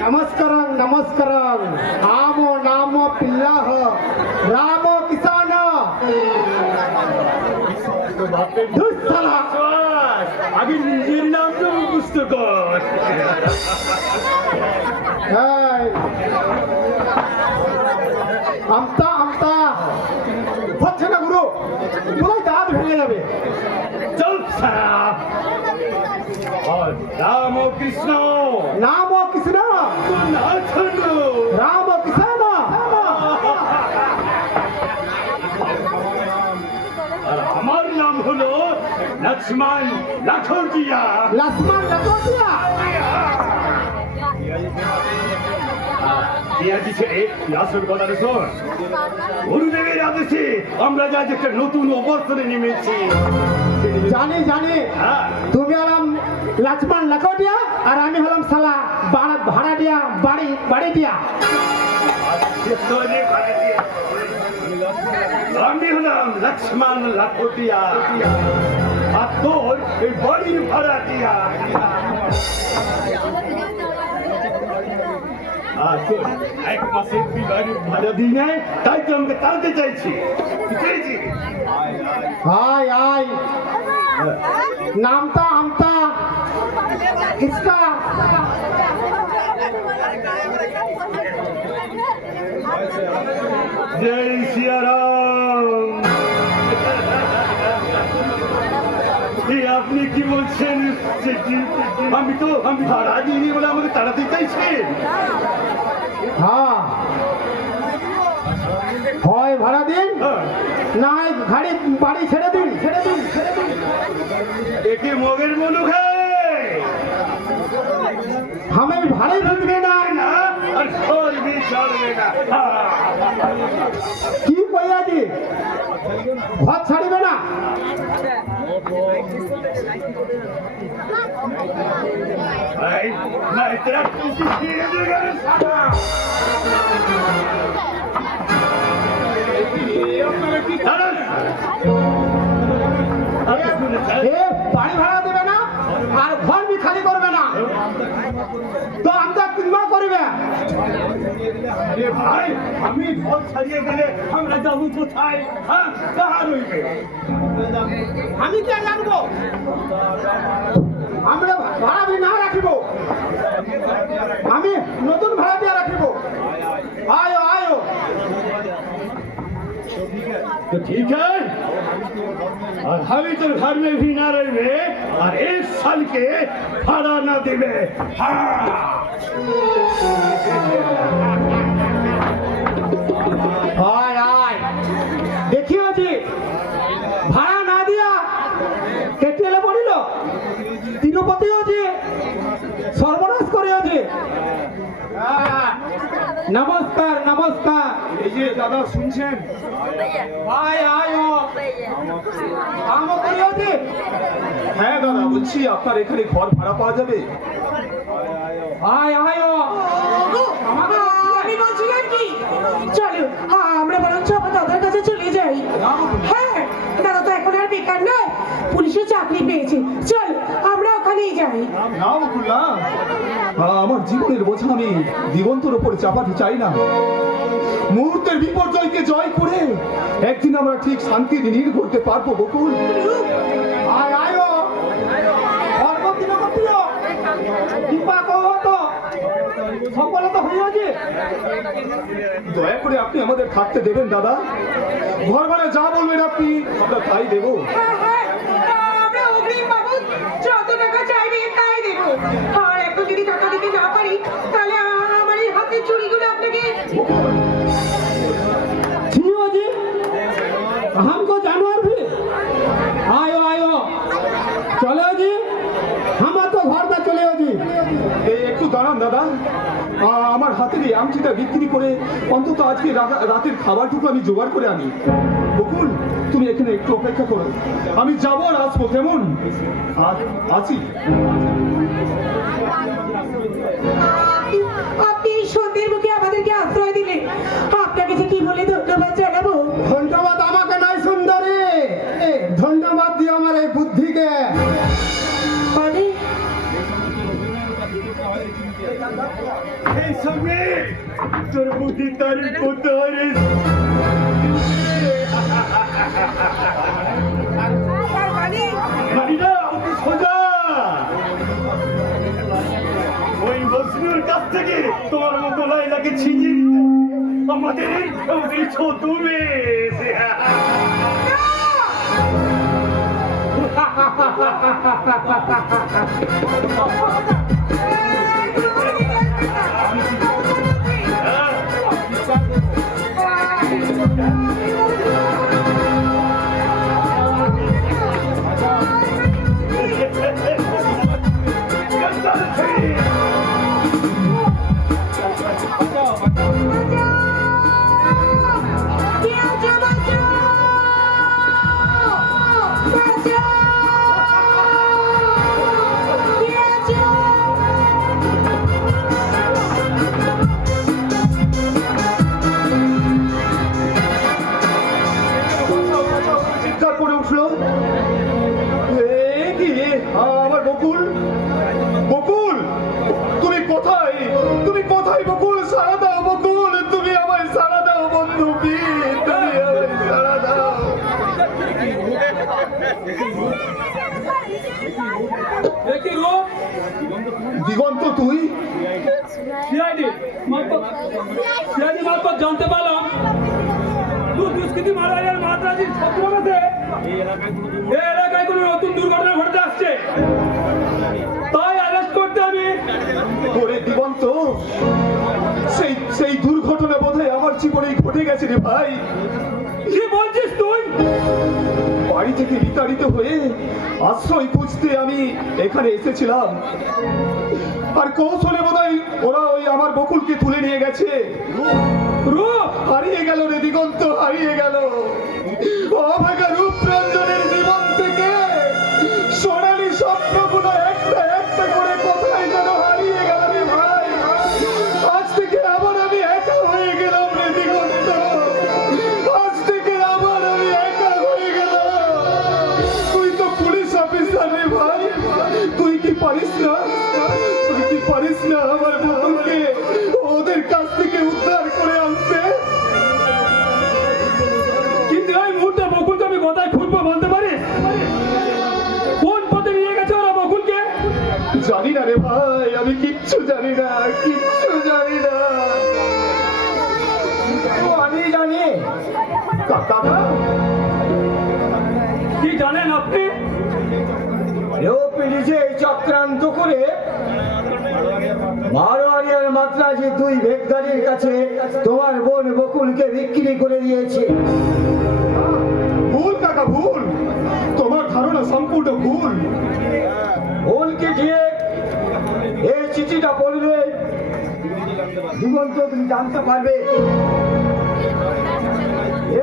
नमस्कारं नमस्कारं आमो नामो पिल्लाह रामो किसान दुष्टला আগে নিজের নাম তো মুখস্থ কর। আমতা আমতা হচ্ছে না গুরু বলাই দাঁত ভেঙে যাবে। চুপ সাপ। রাম ও কৃষ্ণ নাম ও কৃষ্ণ রাম ও কিষান আর আমার নাম হলো লক্ষ্মণ লাখোটিয়া। লক্ষ্মণ লাখোটিয়া পিয়াজি ছেড়ে আসল কথা শোন। গুরুদেবের আদেশে আমরা যা একটা নতুন অবস্থানে নেমেছি। জানি জানি তুমি হলাম লক্ষ্মণ লাখোটিয়া আর আমি হলাম শালা ভাড়া দিয়া বাড়ি দিয়া। আমি হলাম লক্ষ্মণ লাখোটিয়া আর তোর এই বাড়ির ভাড়া দিয়া। এক মাসের বিবাহের ভাড়া দিই নাই, তাই তো আমাকে টানতে চাইছি। আয় আয় নামতা আমতা কিসকা জয় সিয়ারাম। আপনি কি বলছেন? আমি ভাড়া দিইনি বলে আমাকে তাড়াতে চাইছেন? হ্যাঁ হয় ভাড়া দিন না বাড়ি ছেড়ে দিন। একে মগের মনুখ আমি ভাড়াই ঢুকবে না আর করবি চলবে না। কি কইয়াছি ঘর ছাড়িবে না? বাড়ি ভাড়া দেবে না আর ঘর বি খালি করবে না তো আমরা কিংবা করবে। ভাই আমি ঘর ছাড়িয়ে গেলে আমরা যাবো কোথায়? কাহা রইবে? আমি কে জানবো? আমরা ভাড়া বি না রাখিব, আমি নতুন ভাড়া দিয়ে রাখিব। আয়ো আয়ো तो ठीक है। और हम तो घर में भी ना रहे और एक साल के भाड़ा ना देवे। আয় আয় দেখিও জি ভাড়া না দিয়া কেটেলে পড়িল তিরুপতিও জি সর্বনাশ করিও জি। নমস্কার নমস্কার। এই যে দাদা শুনছেন? আয় আয়ো আম করিও জি। হ্যাঁ দাদা বলছি আপনার এখানে ঘর ভাড়া পাওয়া যাবে? আয় আয়ো আমি বলছিলাম কি চলো আমরা বরঞ্চ আমার দাদার কাছে চলে যাই। হ্যাঁ দাদা তো এখন আর বেকার নয়, পুলিশের চাকরি পেয়েছে, চল আমরা ওখানেই যাই। না বকুল্লা, আমার জীবনের বোঝা আমি দিগন্তর ওপরে চাপাতে চাই না। মুহূর্তের বিপর্যয়কে জয় করে একদিন আমরা ঠিক শান্তির নীড় করতে পারবো বকুল। আয় আয়ো অর্পণ করতিও দীপা কহ তো সফলতা হইও জি। দয়া করে আপনি আমাদের থাকতে দেবেন দাদা। ঘর ভাড়া যা বলবেন আপনি আমরা তাই দেবো। আমরা অগ্রিম বাবু যত টাকা চাইবে তাই দেবো, আর এখন যদি টাকা দিতে না পারি তাহলে আমার এই হাতের চুড়িগুলো আপনাকে। छियो जी हमको जानवर भी आयो आयो चलो जी हम तो घर में चले जी। এই একটু দাঁড়ান দাদা, আমার হাতের এই আংটিটা বিক্রি করে অন্তত আজকে রাতের খাবারটুকু আমি জোগাড় করে আনি। বকুল তুমি এখানে একটু অপেক্ষা করো, আমি যাবো আর আসবো, কেমন? আছি। আপনি সন্ধ্যের মুখে আমাদেরকে আশ্রয় দিলেন, আপনাকে যে কি বলে ধন্যবাদ জানাবো। তবে তোর বুদ্ধি তারিফ করতে হয় রে। মানি না, অতি সোজা। ওই মজনুর কাছ থেকে তোমার মতো লাইলাকে ছিনিয়ে নিতে আমাদের এই দিয়েছো তুমি। চিৎকার করে উঠলো, এ কি আমার বকুল? বকুল, তুমি কোথায়? তুমি কোথায় বকুল? সারা দাও বকুল, তুমি আমায় সারা দাও বন্ধু, প্লিজ তুমি আমায় সারা দাও। দেখি রূপ দিগন্ত তুই? সিআইডি মারফত জানতে পারলাম দুষ্কৃতী মারাইয়ার মাদ্রাজির ছত্রপাতে এই এলাকায় কোনো নতুন দুর্ঘটনা ঘটতে আসছে, তাই অ্যারেস্ট করতে আমি। ওরে দিগন্ত, সেই দুর্ঘটনা বোধহয় আমার জীবনেই ঘটে গেছে রে ভাই। কি বলছিস তুই? বাড়ি থেকে বিতাড়িত হয়ে আশ্রয় খুঁজতে আমি এখানে এসেছিলাম, আর কৌশলে বোধহয় ওরা ওই আমার বকুলকে তুলে নিয়ে গেছে। রূপ হারিয়ে গেল রে দিগন্ত, হারিয়ে গেল। অভাগা রূপরঞ্জনের জীবন থেকে সোনালি স্বপ্নগুলো একটা একটা করে কোথায় যেন হারিয়ে গেল রে ভাই। আজ থেকে আবার আমি একা হয়ে গেলাম রে দিগন্ত, আজ থেকে আবার আমি একা হয়ে গেলাম। তুই তো পুলিশ অফিসার রে ভাই, তুই কি পারিস না? তুই কি পারিস না আমার বকুলকে ওদের কাছ থেকে উদ্ধার করে আনতে? কিন্তু এই মুহূর্তে বকুলকে আমি কোথায় খুঁজবো বলতে পারিস? কোন পথে নিয়ে গেছে ওরা বকুলকে? জানি না রে ভাই, আমি কিচ্ছু জানি না, কিচ্ছু জানি না। আমি জানি। কাকা, কি জানেন আপনি? রূপ নিজে চক্রান্ত করে মারোয়ারিয়ার মাদ্রাজি দুই ভেগদারির কাছে তোমার বোন বকুলকে বিক্রি করে দিয়েছে। ভুল কাকা, ভুল। তোমার ধারণা সম্পূর্ণ ভুল। ভুলকে দিয়ে এই চিঠিটা পড়লে দিগন্ত তুমি জানতে পারবে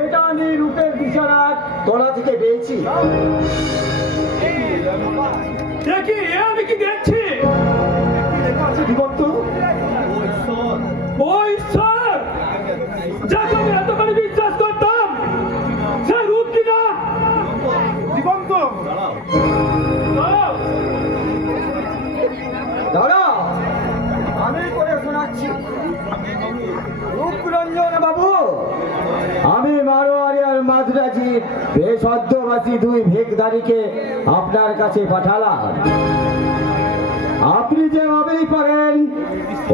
এটা আমি রূপের বিছানার তলা থেকে পেয়েছি। দেখি এ আমি কি দেখছি? দিগন্ত, ও ঈশ্বর, যাকে আমি এতখানি বিশ্বাস করতাম, সে রূপ কিনা? দিগন্ত, দাদা আমি করে শোনাচ্ছি। রূপরঞ্জন বাবু, আমি মারোয়ারিয়ার মাদ্রাজি বেসদ্যবাসী দুই ভেগদারিকে আপনার কাছে পাঠালাম। আপনি যেভাবেই পারেন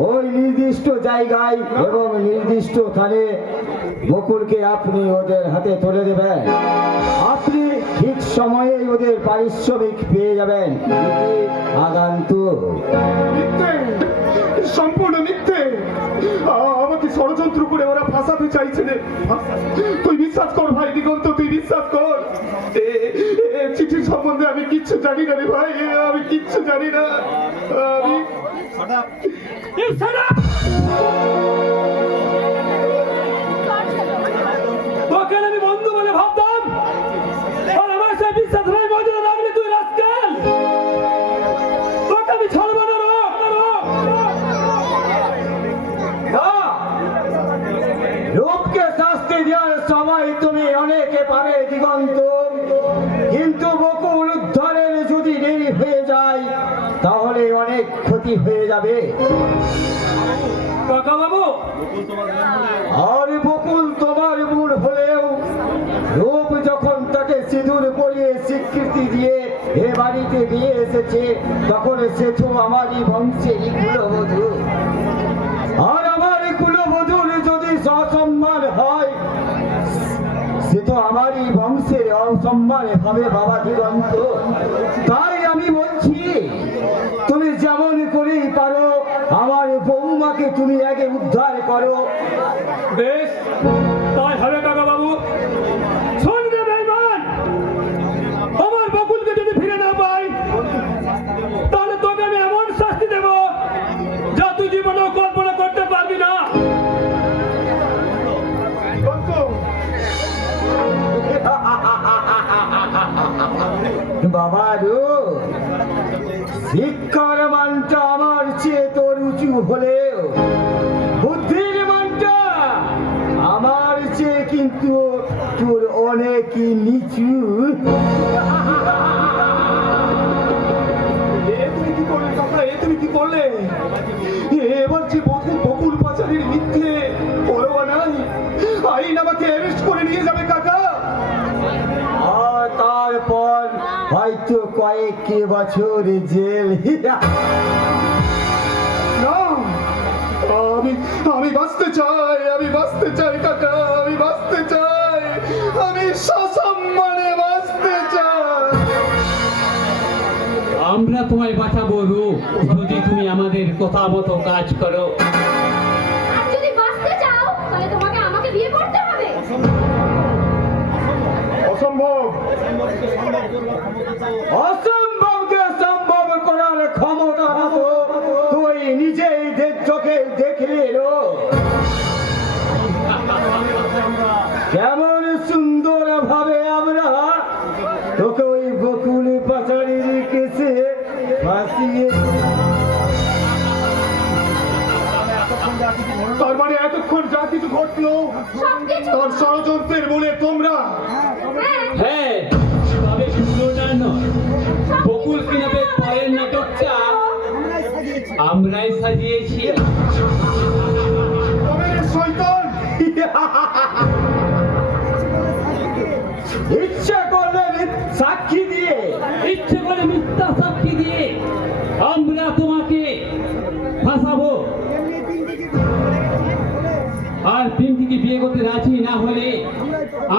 ওই নির্দিষ্ট জায়গায় এবং নির্দিষ্ট স্থানে বকুলকে আপনি ওদের হাতে তুলে দেবেন। আপনি ঠিক সময়ে ওদের পারিশ্রমিক পেয়ে যাবেন। আগান্তুক মিথ্যে, সম্পূর্ণ মিথ্যে। আমাকে ষড়যন্ত্র করে ওরা ফাঁসাতে চাইছে রে। তুই বিশ্বাস কর ভাই দিগন্ত, তুই বিশ্বাস কর। চিঠির সম্বন্ধে আমি কিচ্ছু জানি না রে ভাই, আমি কিচ্ছু জানি না। আমি তোকে আমি বন্ধু বলে ভাবতাম, আর আমার সে বিশ্বাস নাই বন্ধু রাখলি তুই রাস্কেল। তোকে আমি ছাড়বো না। রূপকে শাস্তি দেওয়ার সময় তুমি অনেকে পাবে দিগন্ত, কিন্তু বকুল উদ্ধারের যদি দেরি হয়ে যায় তাহলে অনেক ক্ষতি হয়ে যাবে। কাকা বাবু, আর বকুল তোমার বোন হলেও রূপ যখন তাকে সিঁদুর পরিয়ে স্বীকৃতি দিয়ে এ বাড়িতে নিয়ে এসেছে, তখন সে তো আমারই বংশেরই কুলবধূ। আর আমার কুলবধূর যদি অসম্মান হয়, সে তো আমারই বংশের অসম্মান হবে বাবা দিগন্ত। তাই আমি বলছি, তুমি যেমন করেই পারো আমার বৌমাকে তুমি আগে উদ্ধার করো। বেশ, তাই হবে কাকা বাবু। শুনবে বেঈমান, আমার বকুলকে যদি ফিরে না পাই, তাহলে তোকে আমি এমন শাস্তি দেব যা তুই জীবনেও কল্পনা করতে পারবি না। বাবা রো, শিক্ষার মানটা আমার চেয়ে তোর উঁচু হলেও বুদ্ধির মানটা আমার চেয়ে কিন্তু তোর অনেকই নিচু। তুমি কি করলে কাকা? তুমি কি করলে? এবার যে বকুল পাচারের মিথ্যে পরোয়া নাই, আইন আমাকে অ্যারেস্ট করে নিয়ে যাবে কাকা। আর তারপর হয়তো কয়েক বছর জেল। না, আমি বাঁচতে চাই, আমি বাঁচতে চাই কাকা, আমি বাঁচতে চাই, আমি সসম্মানে বাঁচতে চাই। আমরা তোমায় বাঁচাবো রূপ, যদি তুমি আমাদের কথা মতো কাজ করো। আর যদি বাঁচতে চাও তাহলে তোমাকে আমাকে বিয়ে করতে হবে। অসম্ভব। অসম্ভবকে সম্ভব করার ক্ষমতা তো তুই নিজেই চোখে দেখলি এলো। কেমন সুন্দর ভাবে আমরা তোকে ওই বকুল পাচারির কেসে ফাঁসিয়ে। তার মানে এতক্ষণ যা কিছু ঘটলো সবকিছু তার ষড়যন্ত্রের মূলে তোমরা। হ্যাঁ, হ্যাঁ, তবে পুরোটা নয়, বকুল কিনাবে পরের নাটকটা আমরাই সাজিয়েছি। শয়তান! ইচ্ছা করলে সাক্ষী দিয়ে, ইচ্ছে করে মিথ্যা সাক্ষী দিয়ে আমরা তোমাকে ফাঁসাবো। আর পিঙ্কিকে বিয়ে করতে রাজি না হলে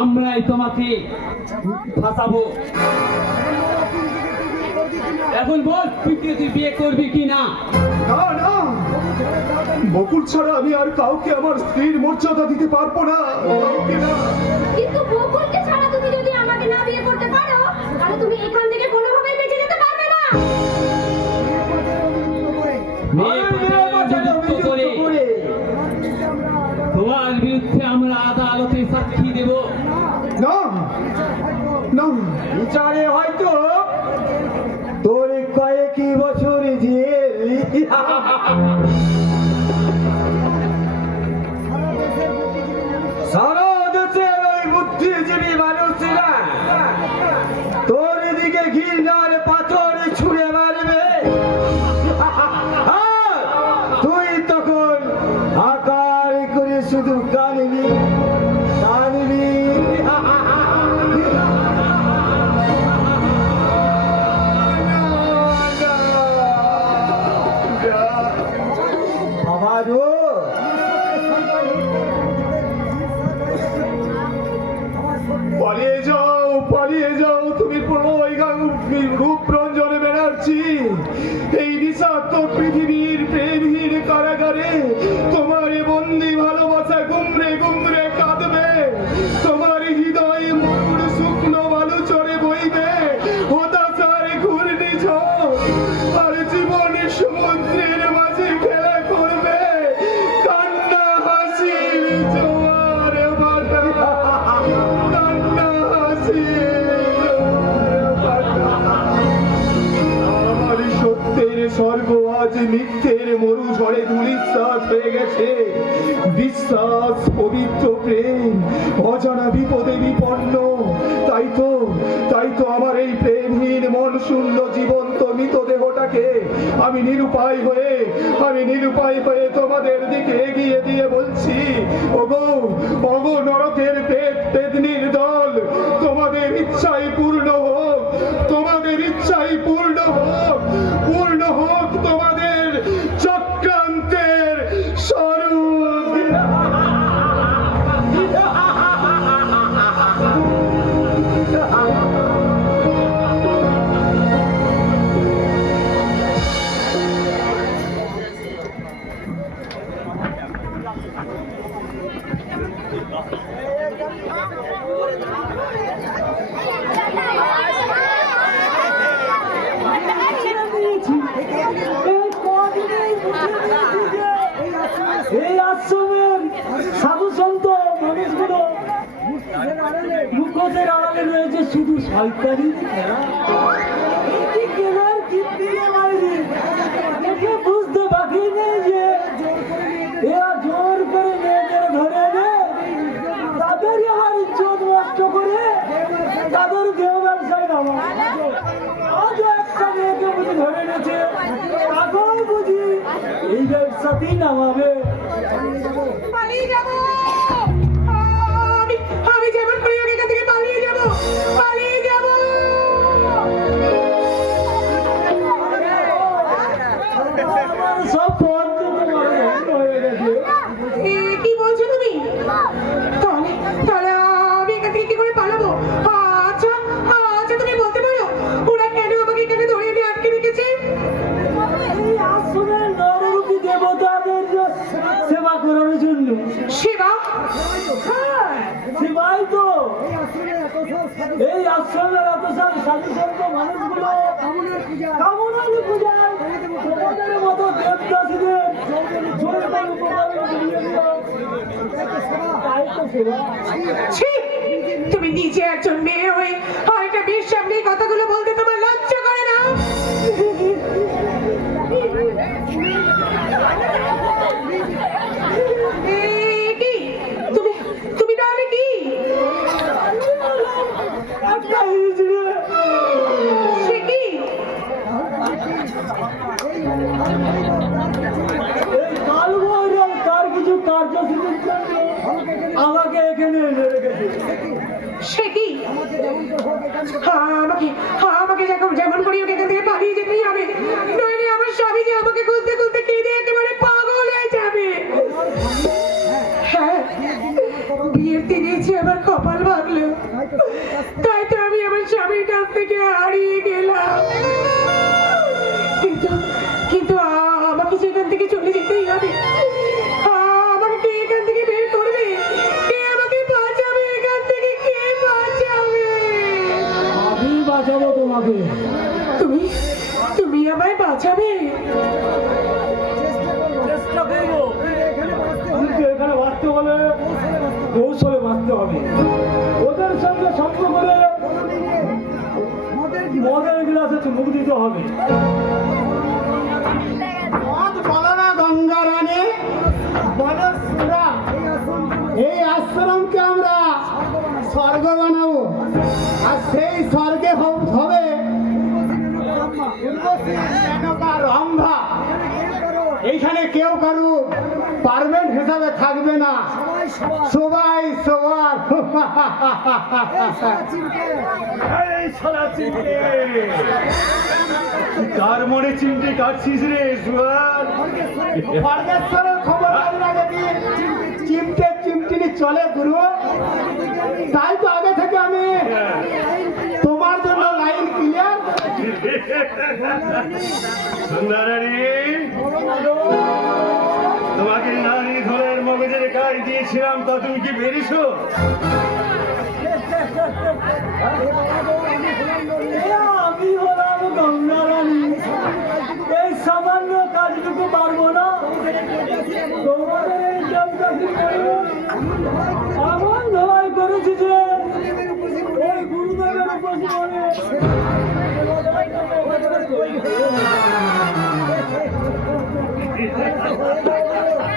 আমরাই তোমাকে ফাঁসাবো। এখন বল, পিঙ্কি তুই বিয়ে করবি কি না? না না, বকুল ছাড়া আমি আর কাউকে আমার স্ত্রীর মর্যাদা দিতে পারবো না, কাউকে না। কিন্তু বকুলকে ছাড়া তুমি যদি আমাকে না বিয়ে করতে পারো তাহলে তুমি এখান থেকে কোনোভাবেই বেঁচে যেতে পারবে না। মেয়ে পাচারের অভিযুক্ত করে তোমার বিরুদ্ধে আমরা আদালতে সাক্ষী দেব। না না, বিচারে হয়তো তোর কয়েকই বছর জেল। সারা দেশের ওই বুদ্ধিজীবী মানুষরা তোর দিকে ঘৃণার পাথর ছুঁড়ে মারবে। আর তুই তখন আকার করে শুধু কানবি কানবি। বাবারও পালিয়ে যাও তুমি প্রলয় রূপরঞ্জনে ব্যানার্জি। এই বিষাক্ত পৃথিবীর প্রেমহীন কারাগারে তোমার বন্দি ভালোবাসা গুমরে গুমরে কাঁদবে। তোমার হৃদয় মরুর শুকনো বালু চড়ে বইবে হতাশার ঘূর্ণিঝড়। আর জীবনের সমুদ্রের মাঝে খেলা করবে কান্না হাসির জোয়ার ভাটা, কান্না হাসির জোয়ার ভাটা। আমার সত্যের স্বর্গ আজ মিথ্যের মরু ঝড়ে ধূলিসাৎ হয়ে গেছে। বিশ্বাস, পবিত্র প্রেম অজানা বিপদে বিপন্ন। তাই তো আমার এই প্রেমহীন মন শূন্য জীবন্ত মৃতদেহটাকে আমি নিরুপায় হয়ে তোমাদের দিকে এগিয়ে দিয়ে বলছি, ওগো ওগো নরকের পেতনির দল, তোমাদের ইচ্ছাই পূর্ণ হোক, তোমাদের ইচ্ছাই পূর্ণ হোক, পূর্ণ হোক তোমাদের চক্রান্তের স্বরূপ। এই আশ্রমের সাধু সন্ত মানুষগুলো মুখোশের আড়ালে রয়েছে শুধু শয়তানি খেলা। এই কেনার কীর্তির বাইরে একে বুঝতে বাকি নেই যে এরা জোর করে মেয়েদের ধরে এনে তাদেরই আমার ইজ্জত নষ্ট করে তাদের দেহ ব্যবসায় নামা। আজ একটা মেয়েকে বুঝি ধরে এনেছে, তাকেও বুঝি এই ব্যবসাতেই নামাবে। পালিয়ে যাবো আমি যেমন করি ওকে এখান থেকে পালিয়ে যাবো, পালিয়ে যাবো। আমার সব পথ যেতে বন্ধ হয়ে গেছে। কি বলছো তুমি? তাহলে তাহলে আমি এখান থেকে কি করে পালাবো? আচ্ছা আচ্ছা তুমি বলতে পারো ওরা কেন আমাকে এখানে ধরে এনে আটকে রেখেছে? এই আশ্রমের নররূপী দেবতাদের সেবা করার জন্য। সেবা? হ্যাঁ, সেবাই তো। এই আশ্রমের এত সব সাধু সন্ত মানুষগুলো কামনার পূজায় তোমাদের মতো দেবদাসীদের জোর করে উপকারে দিয়ে দিল। তাই তো সেবা। ছি! তুমি নিজে একজন মেয়ে হয়ে আরেকটা মেয়ের সামনে এই কথাগুলো বলতে তোমার লজ্জা করে না? কি তুমি তুমি তাহলে কি? একটা হিজড়ে। সে কি? এই কালভৈরব তার কিছু কার্যসূচির জন্য আমাকে এখানে এনে রেখেছে। সে কি? আমাকে যেমন করি ওকে এখান থেকে পালিয়ে যেতেই হবে, নইলে আমার স্বামী যে আমাকে খুঁজতে খুঁজতে কেঁদে একেবারে পাগল হয়ে যাবে। হ্যাঁ, বিয়ের দিনে যে আমার কপাল ভাঙলো, তাই তো আমি আমার স্বামীর কাছ থেকে হারিয়ে গেলাম। কিন্তু কিন্তু আমাকে সেখান থেকে চলে যেতেই হবে। আমাকে কে এখান থেকে বের করবে? কে আমাকে বাঁচাবে এখান থেকে? কে বাঁচাবে? আমি বাঁচাবো তোমাকে। তুমি তুমি আমায় বাঁচাবে? চেষ্টা করবো, কিন্তু এখানে বাঁচতে হলে কৌশলে বাঁচতে হবে। ওদের সঙ্গে সঙ্গ করে মদের গ্লাসে চুমুক দিতে হবে। গঙ্গা রানী বনসুরা, এই আশ্রমকে আমরা স্বর্গ বানাবো, আর সেই স্বর্গে হবে রম্ভা। এইখানে কেউ কারু পারমেন্ট হিসাবে থাকবে না, সবাই সবার। এই শালা চিমটে, কার মনে চিমটে কাটছিস রে সুয়ার? স্বর্গেশ্বরের খবর যদি চিমটে চিমটিনি চলে গুরু, তাই তো আগে থেকে আমি তোমার জন্য লাইন ক্লিয়ার। সুন্দরানী, তোমাকে নারী ধরের মগজের গায়ে দিয়েছিলাম, তা তুমি কি বেরিয়েছো? আমি হলাম গঙ্গা রানী, এই সামান্য কাজটুকু পারবো না। তোমাদের এই দেবদাসী পরিবার এমন ধোলাই করেছি যে ওই গুরুদেবের উপরে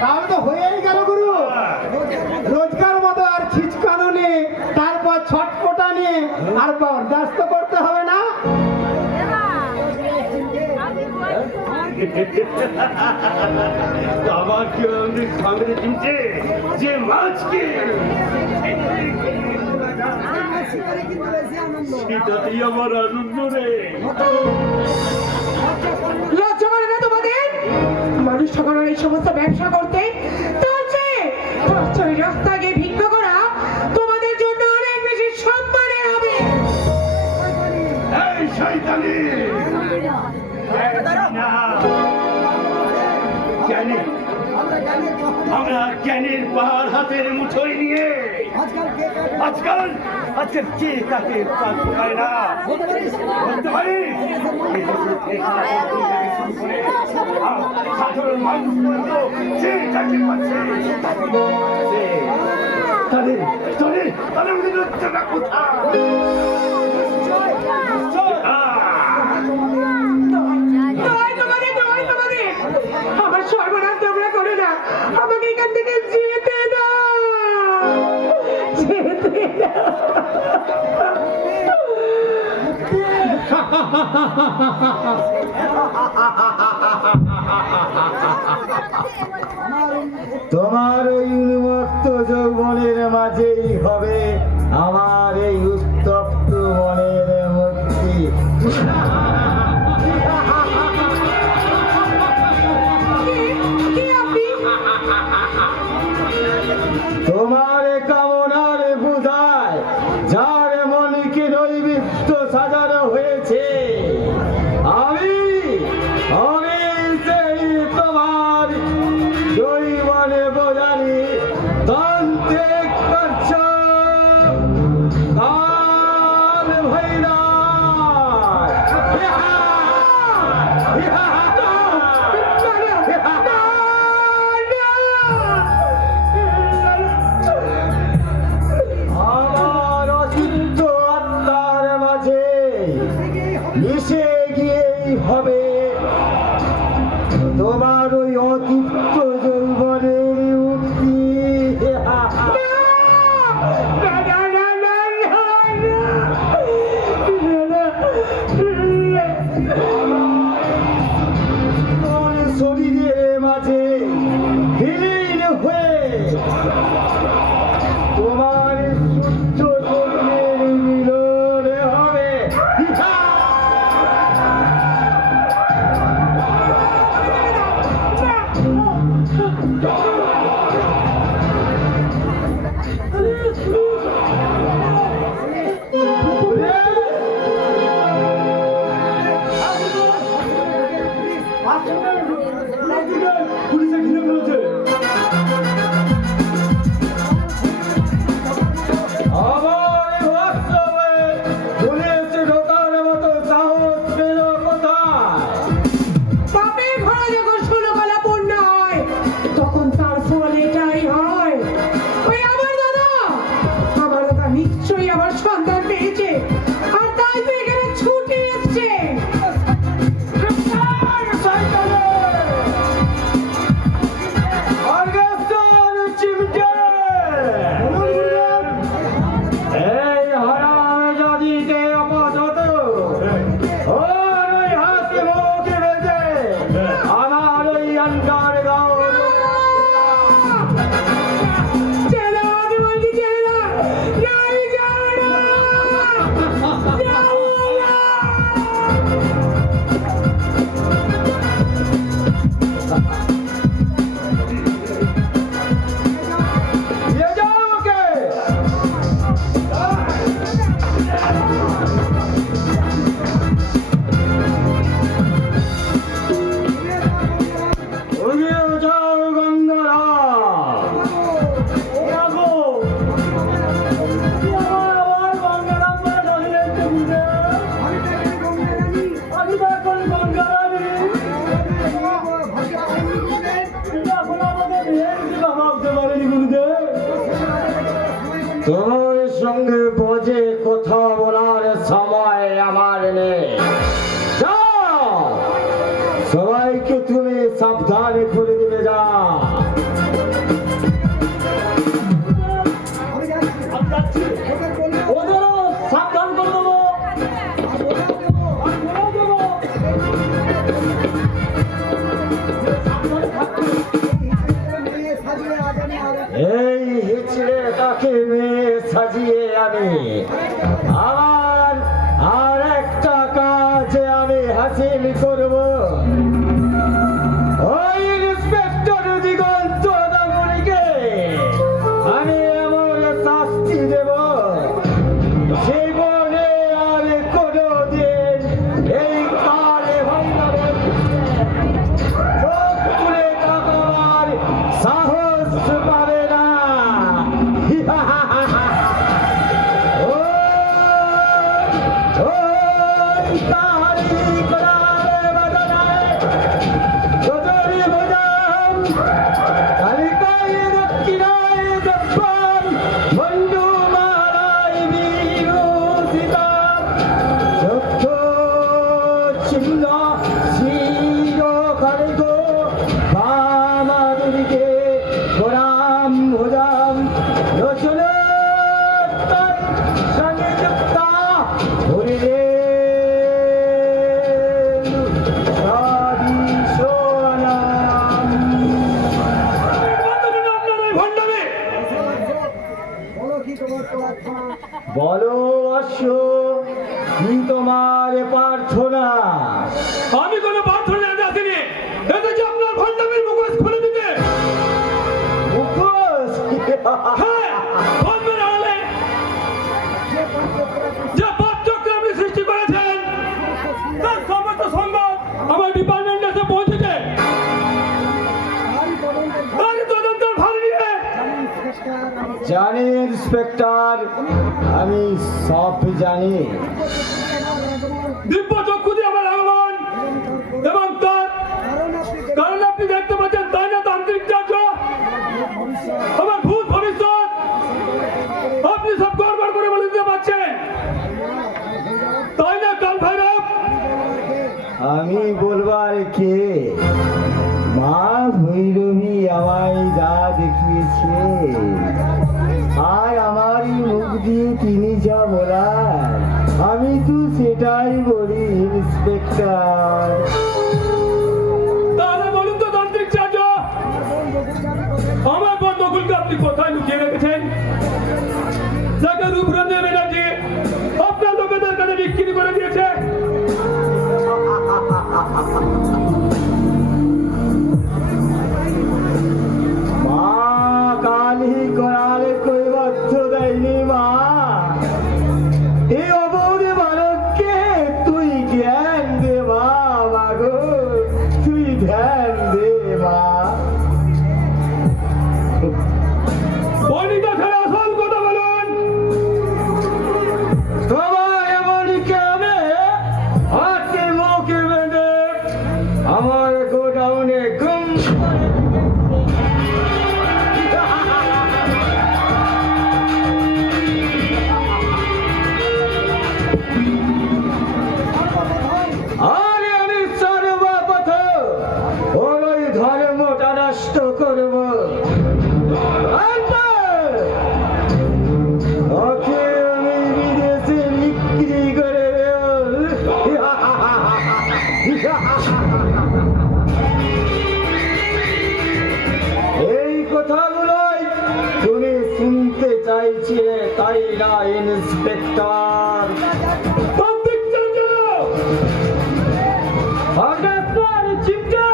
তাহলে তো হয়েই গেল গুরু। রোজকার মতো আর ছিচকানো নেই, তারপর ছটপটা নিয়ে আর বরদাস্ত করতে হবে না। আমার কি অনেক সামনে চিনছে যে মাছকে সেটাতেই আমার আনন্দ রে। লজ্জা করে না তোমাদের? মানুষ সকলের এই সমস্ত ব্যবসা করতে তার চেয়ে রাস্তায় গিয়ে ভিক্ষা করা তোমাদের জন্য অনেক বেশি সম্মানের হবে। এই শয়তানি! জ্ঞানী, আমরা জ্ঞানের পাহাড় হাতের মুঠোয় নিয়ে আজকাল কে কাকে পায় না বলতে পারি। সাধারণ মানুষ পর্যন্ত যে যাকে পাচ্ছে তাদের মধ্যে লজ্জাটা কোথায়? আমার সর্বনাশ তোমরা করে না, আমাকে এখান থেকে যেতে দাও, যেতে দাও। তোমার ওই উন্মত্ত যৌবনের মাঝেই হবে আমার এই উত্তপ্ত মনের মুক্তি। কে আপনি? তোমার কামনার পূজায় যার মনকে নৈবেদ্য সাজানো হয়েছে আমি সেই তোমার দৈবনে বোঝানি তান্ত্রিক কার্য কাল ভৈরব। আমার অচিন্ত আত্মার মাঝে মিশে গিয়েই হবে তোমার ওই অতিপ্ত যৌবনের মুক্তি। তোমার শরীরের মাঝে বিলীন হয়ে তোমার সূর্য চন্দ্রের মিলন হবে। পুলিশে ঘিরে ফেলেছে। আমার হোয়াটসঅ্যাপে পুলিশ ঢোকার মতো সাহস পেল কোথায়? বাপের ঘরে যখন ষোলো গলা বন্যা হয় তখন তার ফল এটাই হয়। ওই আমার দাদা নিশ্চয়ই আমার সন্তান পেয়েছে, আর তাই তো এখানে ছুটে এসছে। এই হারামজাদিকে আপাতত ওই হাসি মুখে বেঁধে আমার ওই আন্ডারগ্রাউন্ড ছেড়ে দাও, আমি বলছি ছেড়ে দাও। নাই, যাও না। যাও না। দিয়ে যাও ওকে। উড়িয়ে যাও গঙ্গারা। তোমার সঙ্গে বজে কথা বলার সময় আমার নেই। যাও, সবাইকে তুমি সাবধানে করে দিবে। যা ওদেরও সাবধান করে দেবো। এই হিচড়েটাকে মেয়ে সাজিয়ে আমি আমার আর একটা কাজ আমি হাসিল করব। ওই ইন্সপেক্টর দিগন্ত দামুনিকে আমি এমন শাস্তি দেব, জীবনে আর কোনোদিন এই কালে ভণ্ডারের চোখ তুলে তাকাবার সাহস পাবে না। ওই তাহারি করার বদনায় গজরি বজাম কালিকায় দক্ষিণায় জব্বান বন্ধু মারাই বিরোধিতা চক্ষ চিহ্ন শির খড়গ বামাদিকে গোরাম ভোজাম রচন সঙ্গে যুক্তা হরিরে আপনার এই ভণ্ডামি! বলো অশ্ব, কি তোমার প্রার্থনা? আমি কোনো বাধ্যর জানাতে আসিনি, এসেছি আপনার ভণ্ডামির মুখোশ খুলে দিতে। মুখোশ? হ্যাঁ, বন্ধ না হলে যে পাঠচক্র আপনি সৃষ্টি করেছেন তার সমস্ত সংবাদ আমার ডিপার্টমেন্টে এসে পৌঁছেছে। তারই তদন্তের ভার নিয়ে জানি ইন্সপেক্টর, আমি সব জানি। দিব্য চক্ষু দিয়ে আমার আগমন এবং তার কারণ আপনি দেখতে পাচ্ছেন, তাই না? তান্ত্রিক চার্য আমার ভূত ভবিষ্যৎ আপনি সব গড়বড় করে বলে দিতে পারছেন, তাই না কাল ভৈরব? আমি বলবার কে? মা ভৈরবী আমায় যা দেখিয়েছে আর আমারই মুখ দিয়ে তিনি যা বলার আমি তো সেটাই বলি ইন্সপেক্টর। তাহলে বলুন তো তান্ত্রিক চার্য, আমার বোন বকুলকে আপনি কোথায় লুকিয়ে রেখেছেন? যাকে রূপরঞ্জন ব্যানার্জি আপনার লোকেদের কাছে বিক্রি করে দিয়েছে। মা কালি করালে কই বাধ্য দেয়নি মা। এই অবধ বালককে তুই জ্ঞান দে মা, মাগো তুই ধ্যান দে মা। বনিতা ছেড়ে আসল কথা বলুন। তোমার এমন কামে হাতে মুখে বেঁধে আমার গোডাউনে গুম আর আমি সর্বপ্রথম ওর ওই ধর্মটা নষ্ট করব। ওকে আমি বিদেশে বিক্রি করে দেব। এই কথাগুলোই তুমি শুনতে চাইছিলে, তাই না ইন্সপেক্টর? তান্ত্রিক চার্য অগ্রসর চিমটে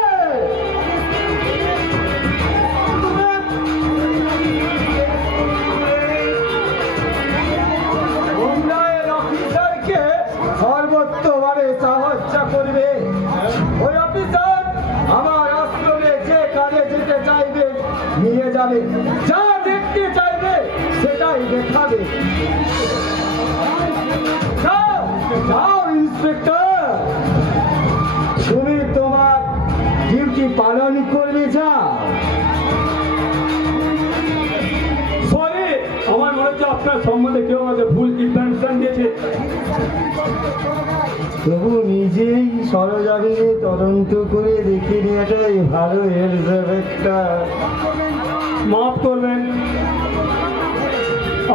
উন্নয়ন অফিসারকে সর্বোত্তভাবে সাহায্য করবে। ওই অফিসার আমার আশ্রমে যে কাজে যেতে চাইবে নিয়ে যাবে, যা দেখতে চাইবে সেটাই দেখাবে। যাও যাও ইন্সপেক্টর, তুমি তোমার ডিউটি পালন করবে। যাও। সরি, আমার মনে হচ্ছে আপনার সম্বন্ধে কেউ আমাকে ভুল ইনফরমেশন দিয়েছে। তবু নিজেই সরজমিনে তদন্ত করে দেখে নেওয়াটাই ভালো ইন্সপেক্টর। মাফ করবেন,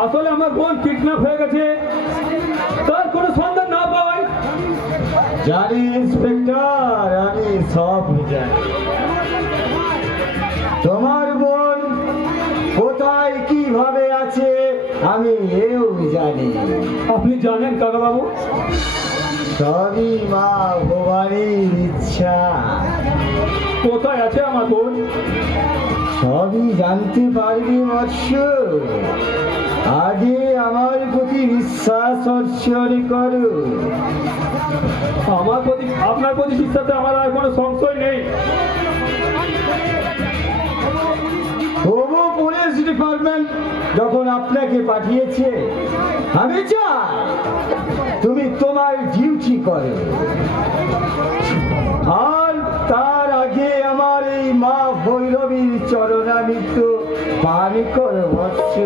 আসলে আমার বোন কিডন্যাপ হয়ে গেছে, তার কোনো সন্ধান না পাওয়ায়। জানি ইন্সপেক্টর, আমি সব জানি। তোমার বোন সবাই কিভাবে আছে আমি এও জানি। আপনি জানেন কাকা বাবু? সবই মা ভবানীর ইচ্ছা। কোথায় আছে আমার বোন? সবই জানতে পারবি মৎস্য। আগে আমার প্রতি বিশ্বাস অর্জন করো। আমার প্রতি, আপনার প্রতি বিশ্বাসে আমার আর কোনো সংশয় নেই। তবু পুলিশ ডিপার্টমেন্ট যখন আপনাকে পাঠিয়েছে, আমি চাই তুমি তোমার ডিউটি করো। আর তার আগে আমার এই মা ভৈরবীর চরণামৃত পান করো মৎস্য।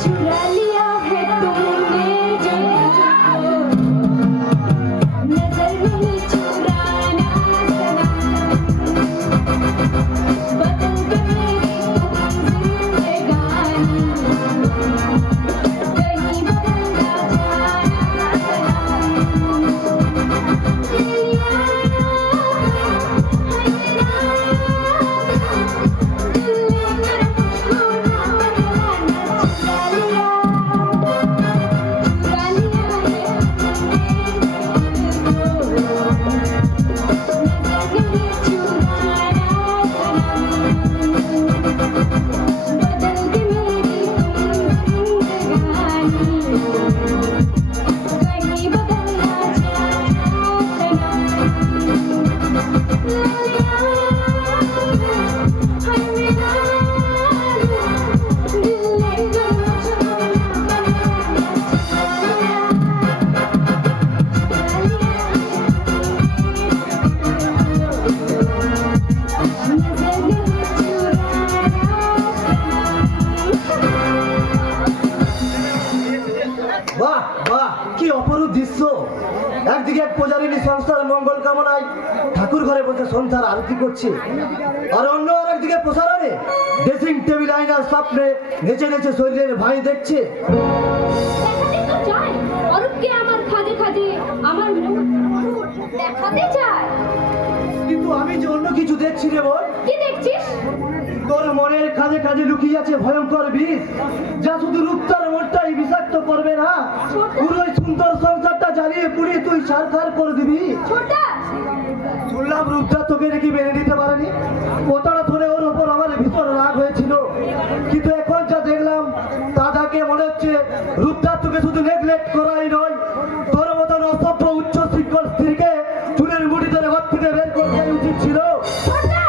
चुरा लिया है तुमने जो नजर नहीं चुराना बदल के मेरी जिंदगानी कहीं बदलना বাহ বাহ, কি অপরূপ দৃশ্য! একদিকে পূজারিনী সংসার মঙ্গল কামনায় ঠাকুর ঘরে বসে সন্ধ্যার আরতি করছে, আর অন্য আরেকদিকে প্রসারণে ড্রেসিং টেবিল আয়নার সামনে নেচে নেচে শরীরের ভাই দেখছে। দেখাতে তো চায় অরূপকে আমার খাজে খাজে আমার মুখ দেখাতে চায়। কিন্তু আমি যে অন্য কিছু দেখছি রে বোন। কি দেখছিস? তোর মনের কাজে কাজে লুকিয়ে আছে ভয়ঙ্কর বিষ, যা শুধু রূপটার মনটাই বিষাক্ত করবে না, পুরো এই সুন্দর সংসারটা জ্বালিয়ে পুড়িয়ে তুই ছারখার করে দিবি। ছোটা শুনলাম রূপটা তোকে নাকি মেনে নিতে পারেনি, কথাটা শুনে ওর ওপর আমার ভীষণ রাগ হয়েছিল। কিন্তু এখন যা দেখলাম তা দেখে মনে হচ্ছে রূপটা তোকে শুধু নেগলেক্ট করাই নয়, তোর মতন অসভ্য উচ্চ শিক্ষক স্ত্রীকে চুলের মুঠি ধরে ঘর থেকে বের করে দেওয়া উচিত ছিল। ছোটা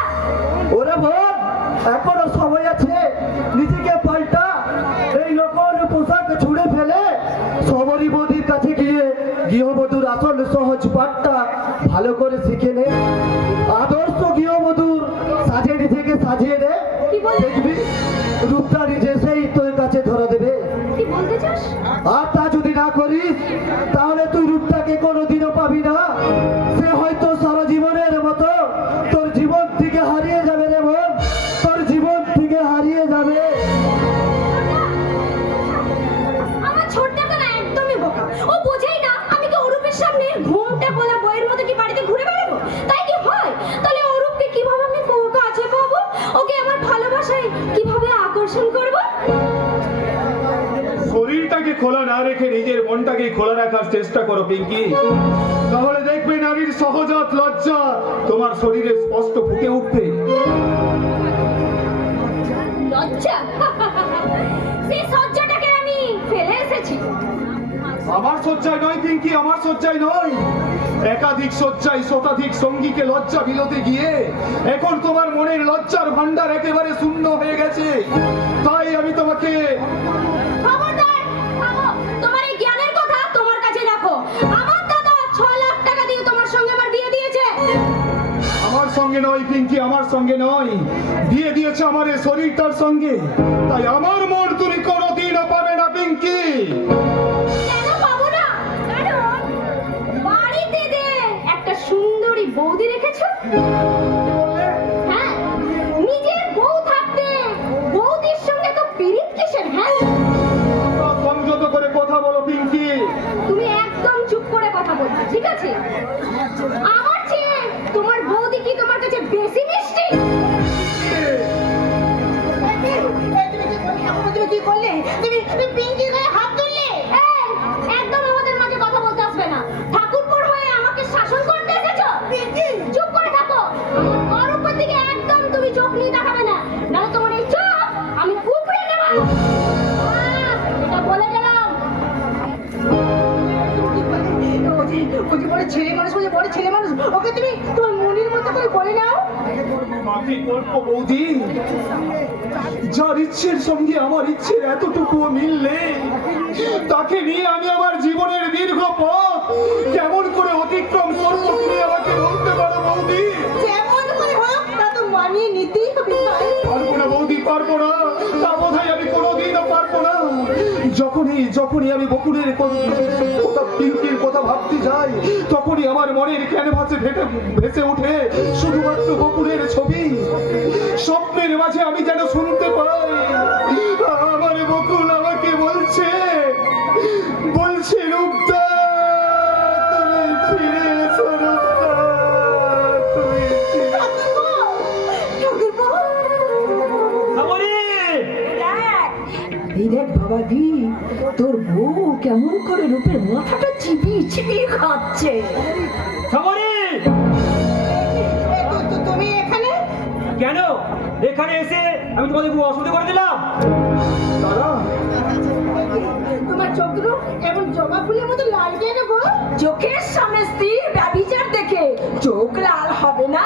ওরে বোন, এখনো সময় আছে, নিজেকে পাল্টা। এই নকল পোশাক ছুঁড়ে ফেলে সবরী বৌদির কাছে গিয়ে গৃহবধূর আসল সহজ পাঠটা ভালো করে শিখে নে। আদর্শ গৃহবধূর সাজে নিজেকে সাজিয়ে নে, কি বললি? দেখবি রূপটা নিজে সেই তোর কাছে ধরা দেবে। কি বলতে চাস? আর তা যদি না করিস তাহলে তুই রূপটাকে কোনোদিনও পাবি না। সে হয়তো সারা জীবনের মতো তোর জীবন থেকে হারিয়ে যাবে রে বোন, তোর জীবন থেকে হারিয়ে যাবে। আমার ছোটটা না একদমই বোকা। ও বোঝেই না আমি কি অরূপের সামনে ঘুমটা বলা বইয়ের মতো কি বাড়িতে ঘুরে বেড়াবো? তাই কি হয়? তাহলে অরূপকে কিভাবে আমি কাছে পাবো? ওকে আমার ভালোবাসায় কিভাবে আকর্ষণ করবো? শরীরটাকে খোলা না রেখে নিজের মনটাকে খোলা রাখার চেষ্টা করো পিঙ্কি, তাহলে দেখবে নারীর সহজাত লজ্জা তোমার শরীরে স্পষ্ট ফুটে উঠবে। লজ্জা? সেই সজ্জাটাকে আমি ফেলে এসেছি। আমার সজ্জায় নয় পিঙ্কি, আমার সজ্জায় নয়, একাধিক শয্যায় শতাধিক সঙ্গীকে লজ্জা বিলোতে গিয়ে এখন তোমার মনের লজ্জার ভান্ডার একেবারে শূন্য হয়ে গেছে। তাই আমি তোমাকে খবরদার, থামো। তোমার এই জ্ঞানের কথা তোমার কাছে রাখো। আমার দাদা 6 লাখ টাকা দিয়ে তোমার সঙ্গে আমার বিয়ে দিয়েছে। আমার সঙ্গে নয় পিঙ্কি, আমার সঙ্গে নয়, বিয়ে দিয়েছে আমার এই শরীরটার সঙ্গে। তাই আমার মন তুমি কোনোদিনও পাবে না পিঙ্কি। কেন পাবো না? কারণ বাড়িতে যে একটা সুন্দরী বৌদি রেখেছো। হ্যাঁ, নিজের বউ থাকতে বৌদির সঙ্গে তো পীড়িত কিসের? হ্যাঁ, সংযত করে কথা বলো পিঙ্কি। তুমি একদম চুপ করে কথা বলবে, ঠিক আছে? আমার চেয়ে তোমার বৌদি কি তোমার কাছে বেশি মিষ্টি? তুমি কি করলে? তুমি পিঙ্কির গায়ে হাত তুললে? একদম আমাদের মাঝে কথা বলতে আসবে না। ঠাকুরপুর হয়ে আমাকে শাসন করতে এসেছো? চুপ করে থাকো। আমার উপর দিকে একদম তুমি চোখ নিয়ে তাকাবে না, নাহলে তোমার এই চোখ আমি উপড়ে নেব। এটা বলে গেলাম। ছেলে মানুষ বলে বড় ছেলে মানুষ, ওকে তুমি তোমার মনের মতো করে বলে নাও। মাকে গল্প বৌদি, যার ইচ্ছের সঙ্গে আমার ইচ্ছের এতটুকুও মিল নেই, তাকে নিয়ে আমি আমার জীবনের দীর্ঘ পথ কেমন করে অতিক্রম করবো তুমি আমাকে বলতে পারো বৌদি? যেমন করে হোক তা তো মানিয়ে নিতেই হবে। পারবো না বৌদি, পারবো না, তা বোধহয় আমি কোনোদিনও পারবো না। যখনই আমি বকুলের কথা পিঙ্কির কথা ভাবতে যাই, তখনই আমার মনের ক্যানভাসে ভেসে ওঠে শুধুমাত্র বকুলের ছবি। স্বপ্নের মাঝে আমি যেন শুনতে পাই আমার বকুল আমাকে বলছে রূপদা তুমি ফিরে এসো, রূপদা তুমি ফিরে এই দেখ বাবা দি, তোর বউ কেমন করে রূপের মাথাটা চিবিয়ে চিবিয়ে খাচ্ছে। তুমি এখানে কেন? এখানে এসে আমি তোমাদের খুব অসুবিধা করে দিলাম? দাদা, তোমার চোখগুলো এমন জবা ফুলের মতো লাল কেন গো? চোখের সামনে স্ত্রীর ব্যভিচার দেখে চোখ লাল হবে না?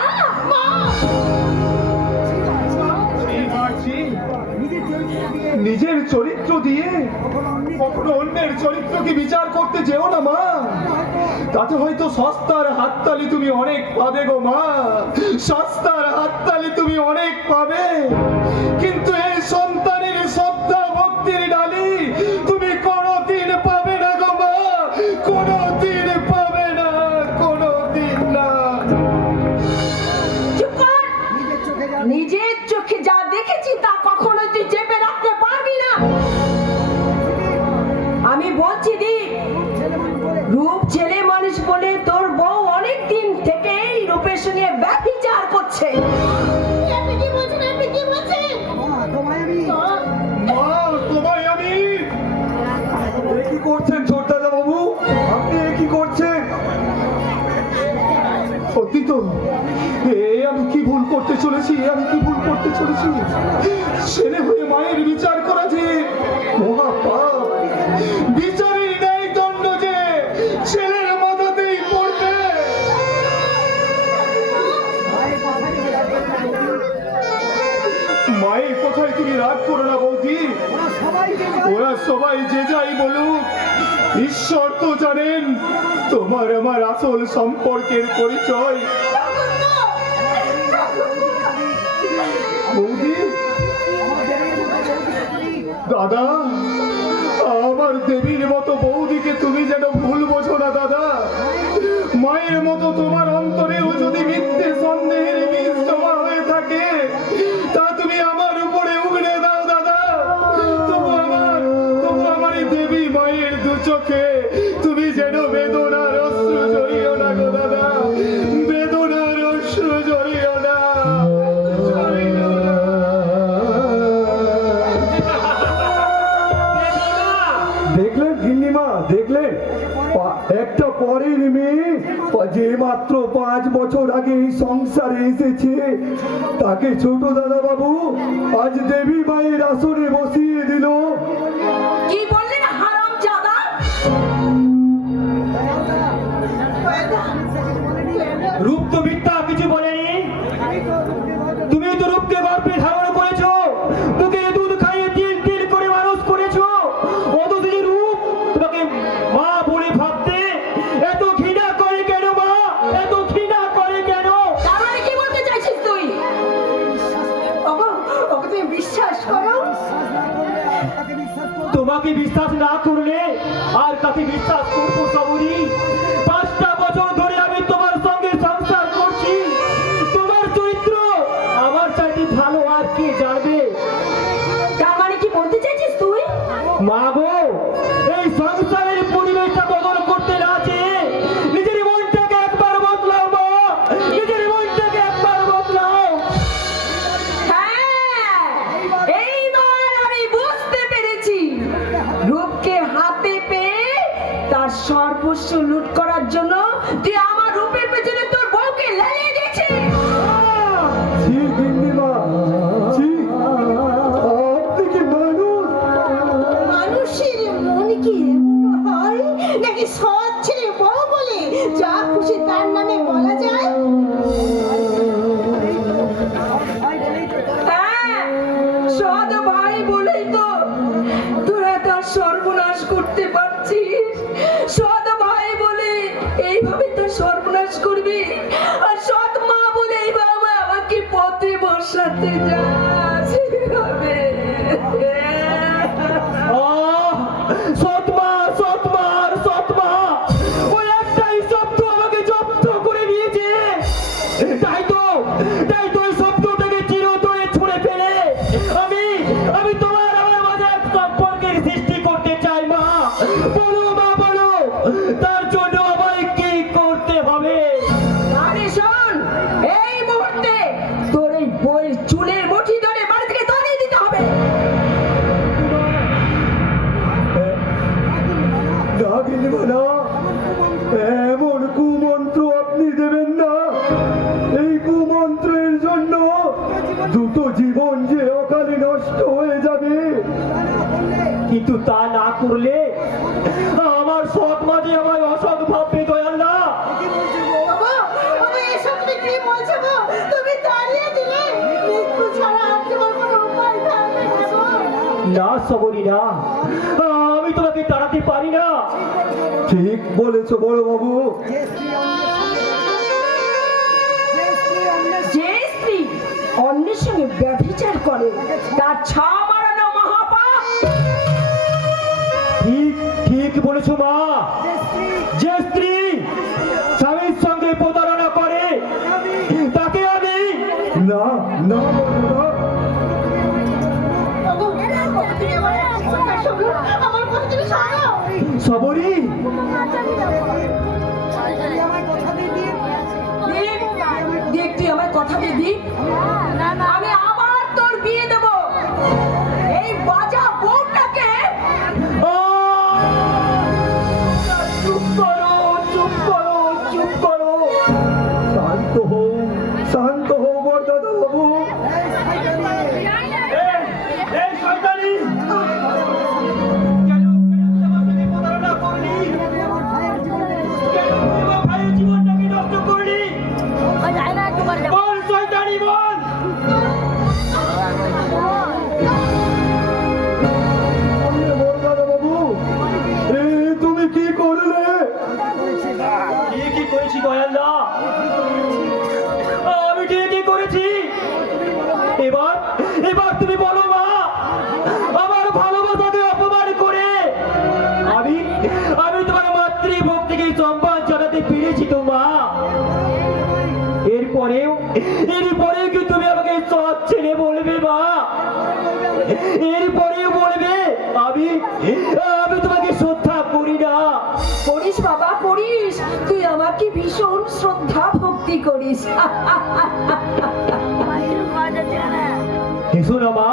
নিজের চরিত্র দিয়ে কখনো অন্যের চরিত্রকে বিচার করতে যেও না মা। তাতে হয়তো সস্তার হাততালি তুমি অনেক পাবে গো মা, সস্তার হাততালি তুমি অনেক পাবে, কিন্তু এই সন্তানের শ্রদ্ধা ভক্তির ডালি তুমি কোনোদিন পাবে না গো মা, কোনোদিন পাবে না, কোনোদিন না। চুপ কর। নিজের চোখে যা দেখেছি তা কখনো তুই চেপে রাখতে পারবি না। আমি বলছি দি, রূপ ছেলে মানুষ বলে তোর বউ অনেক দিন থেকে এই রূপের সঙ্গে ব্যভিচার করছে। আপনি কি বলছেন? আপনি কি বলছেন? মা, তোমায় আমি কি করছেন ছোট দাদা বাবু? আপনি কি করছেন? সত্যি তো, আমি কি ভুল করতে চলেছি, আমি কি ভুল করতে চলেছি? ছেলে হয়ে মায়ের বিচার করা যে মহাপাপ, বিচারের ন্যায় দণ্ড যে ছেলের মাথাতেই পড়বে। মায়ের কথায় তুমি রাগ করো না বৌদি, ওরা সবাই যে যাই বলুক, ঈশ্বর তো জানেন তোমার আমার আসল সম্পর্কের পরিচয়। বৌদি, দাদা, আমার দেবীর মতো বৌদিকে তুমি যেন ভুল বোঝো না দাদা। মায়ের মতো তোমার অন্তরেও যদি মিথ্যে সন্দেহের বীজ জমা হয়ে থাকে, তা তুমি আমার উপরে উগড়ে দাও দাদা। তবু আমার এই দেবী মায়ের দু চোখে তুমি যেন বেদনার অশ্রু ঝরিও না গো দাদা, বেদনার অশ্রু ঝরিও না, ঝরিও না। দেখলেন গিন্নিমা, দেখলেন একটা পরের মেয়ে যে মাত্র 5 বছর আগে এই সংসারে এসেছে, তাকে ছোট দাদা বাবু আজ দেবী মায়ের আসনে বসিয়ে দিল। কি বললেন হারামজাদা? তোমাকে বিশ্বাস না করলে আর কাকে বিশ্বাস করবো সবরি? 5টা বছর ধরে আমি তোমার সঙ্গে সংসার করছি, তোমার চরিত্র আমার চাইতে ভালো আর কি জানবে? তার মানে কি বলতে চাইছিস তুই? মা গো, এই সংসারের পরিবেশটা বদল করতে না চেয়ে নিজের মনটাকে একবার বদলাও মা, নিজের মনটাকে একবার বদলাও। হ্যাঁ, এইবার আমি বুঝতে পেরেছি রূপকে হাতে পেয়ে তার সর্বস্ব লুট করার জন্য তুই আমার রূপের পেছনে তোর বউকে লেলিয়ে দিয়েছিস। ছি গিন্নিমা, ছি, আপনি কি মানুষ? মানুষের মন কি এমন হয় নাকি সৎ ছেলে বউ বলে যা খুশি তার নামে বলা যায়? হ্যাঁ, সৎ ভাই বলেই তো তোরা তার সর্বনাশ করতে পারছিস। সৎ ভাই বলে এইভাবে তার সর্বনাশ করবি, আর সৎ মা বলে এইভাবে আমাকে পথে বসাতে যাস। এইভাবে সৎমা, সৎমা আর সৎমা, ওই একটাই শব্দ আমাকে জব্দ করে নিয়েছে। তাই তো ওই শব্দটাকে চিরতরে ছুঁড়ে ফেলে আমি তোমার আমার মাঝে এক সম্পর্কের সৃষ্টি করতে চাই। মা বলো, মা বলো, তার জন্য আমায় কি করতে হবে? আরে শোন, এই মুহূর্তে তোর এই বইয়ের চুলের মুঠি ধরে বাড়ি থেকে তাড়িয়ে দিতে হবে। না গিন্নিমা, না, এমন কুমন্ত্র আপনি দেবেন না। এই কুমন্ত্রের জন্য দুটো জীবন যে অকালে নষ্ট হয়ে যাবে। কিন্তু তা না করলে আমার সৎ মাঝে আমায় অসৎ ভাববে। দয়াল না, বাবা, বাবা, এসব তুমি কি বলছো গো? তুমি তাড়িয়ে দিলে, মৃত্যু ছাড়া আর তোমার কোনো উপায় থাকবে না গো। না সবরি, না, আমি তোমাকে তাড়াতে পারি না। ঠিক বলেছো বড় বাবু। যে স্ত্রী অন্যের সঙ্গে ব্যভিচার করে তার ছা মারানো মহাপাপ। ঠিক বলেছো মা। যে স্ত্রী স্বামীর সঙ্গে প্রতারণা করে তাকে আমি না না বলবো না। আমার কথা তুমি শোনো। সবরি, দেখ, তুই আমার কথা দিয়ে দি, আমি আবার তোর বিয়ে দেব এই বাজা বউটাকে। চুপ করো, চুপ করো, চুপ করো। শান্ত হও বরদাদা বাবু। এই শয়তানি, কেন আমার সঙ্গে প্রতারণা করলি? কেন আমার ভাইয়ের জীবনটাকে নষ্ট করলি? বল শয়তানি, বল। বরদাদা বাবু, তুমি কি করলে? কি করেছি দয়াল না? আমি কি করেছি? এবার তুমি বলো মা, আমার ভালোবাসাকে অপমান করে আমি তোমার মাতৃভক্তিকে সম্মান জানাতে পেরেছি তো মা। এরপরেও কি তুমি আমাকে সৎ ছেলে বলবে মা? এরপরেও বলবে আমি তোমাকে শ্রদ্ধা করি না? করিস বাবা, করিস। তুই আমাকে ভীষণ শ্রদ্ধা ভক্তি করিস। হেসো না মা,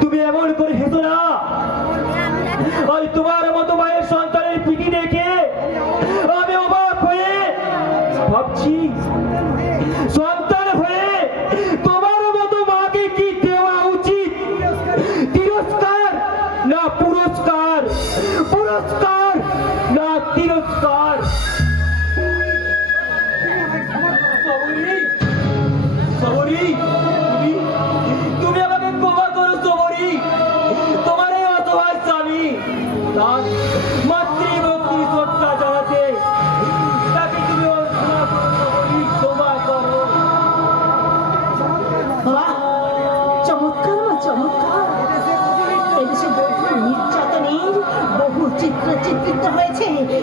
তুমি এমন করে হেসো না। আর তোমার মতো মায়ের সন্তানের পিঠি দেখে আমি অবাক হয়ে ভাবছি, সন্তান হয়ে তোমার মতো মাকে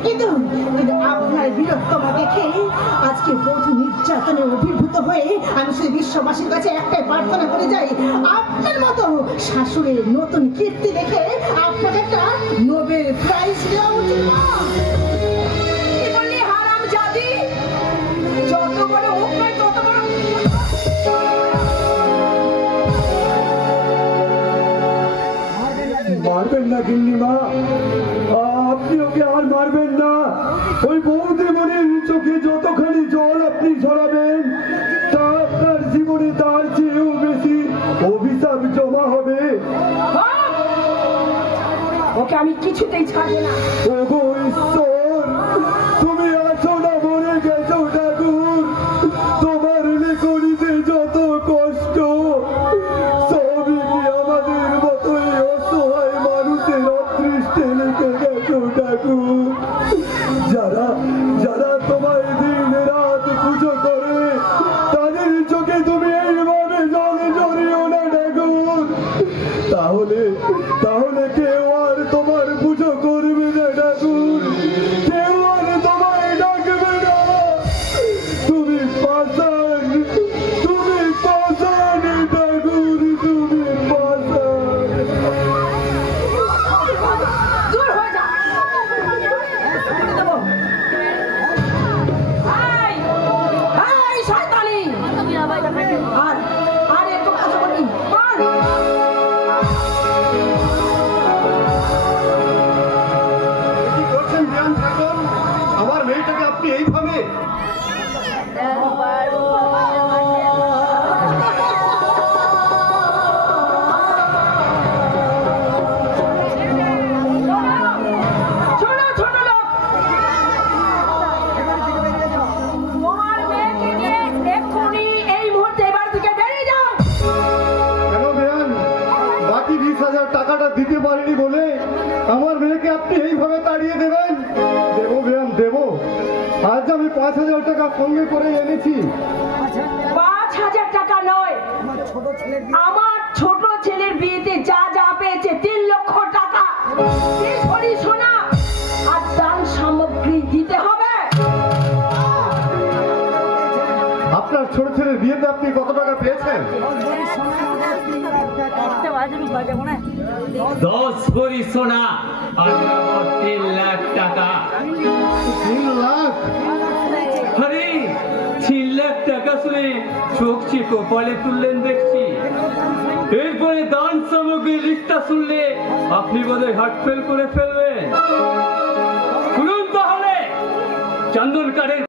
কিন্তু আপনার বীরত্বমা দেখে আজকে বহু নির্যাতনে অভিভূত হয়ে আমি শুধু বিশ্ববাসীর কাছে একটাই প্রার্থনা করে যাই, আপনার মতো শাশুড়ির নতুন কীর্তি দেখে আপনাকে একটা নোবেল প্রাইজ দেওয়া উচিত। কি বললি হারামজাদি? যত বড় মুখ নয় তত বড় মারবেন না গিন্নিমা, আপনি ওকে আর মারবেন না। ওই বৌদিমণির চোখে যতখানি জল আপনি ঝরাবেন, তা আপনার জীবনে তার চেয়েও বেশি অভিশাপ জমা হবে। ওকে আমি কিছুতেই ছাড়বো না। ওগো ঈশ্বর, তুমি আছো না মরে গেছো ঠাকুর। তোমার লেখনীতে যত কষ্ট, সবই কি আমাদের মতোই অসহায় মানুষের অদৃষ্টে লিখে গেছো ঠাকুর। যারা যারা তোমায় দিন রাত পুজো করে, তাদের চোখে তুমি এইভাবে জল জড়িও না ঠাকুর। তাহলে তাহলে কেউ আর তোমার পুজো করবে না ঠাকুর, কেউ আর তোমায় ডাকবে না। তুমি পাষাণ, তুমি পাষাণ ঠাকুর, তুমি পাষাণ। দূর হয়ে যা। এই শয়তানি! আর একটু কথা বলি। কি করছেন জ্ঞান ঠাকুর? আমার মেয়েটাকে আপনি এইভাবে শোনো ছোট লোক, তোমার মেয়েকে নিয়ে এক্ষুনি এই মুহূর্তে এবার থেকে বেরিয়ে যাও। কেন বেয়ান? বাকি 20,000 টাকাটা দিতে পারিনি বলে আমার মেয়েকে আপনি এইভাবে তাড়িয়ে দেবেন? দেবো বেয়ান, দেবো। আজ আমি 5,000 টাকা সঙ্গে করে এনেছি। 5,000 টাকা নয়, আমার ছোট ছেলের বিয়েতে যা যা পেয়েছে 3 লক্ষ টাকা এই ভরি সোনা আর দান সামগ্রী দিতে হবে। আপনার ছোট ছেলের বিয়েতে আপনি কত টাকা পেয়েছেন? 10 ভরি সোনা আর নগদ 3 লাখ টাকা। 3 লাখ? আরে 3 লাখ টাকা শুনে চোখ চেয়ে কপালে তুললেন দেখছি। এরপরে দান সামগ্রীর লিস্টটা শুনলে আপনি বোধহয় হার্ট ফেল করে ফেলবেন। শুনুন তাহলে, চন্দন কাঠের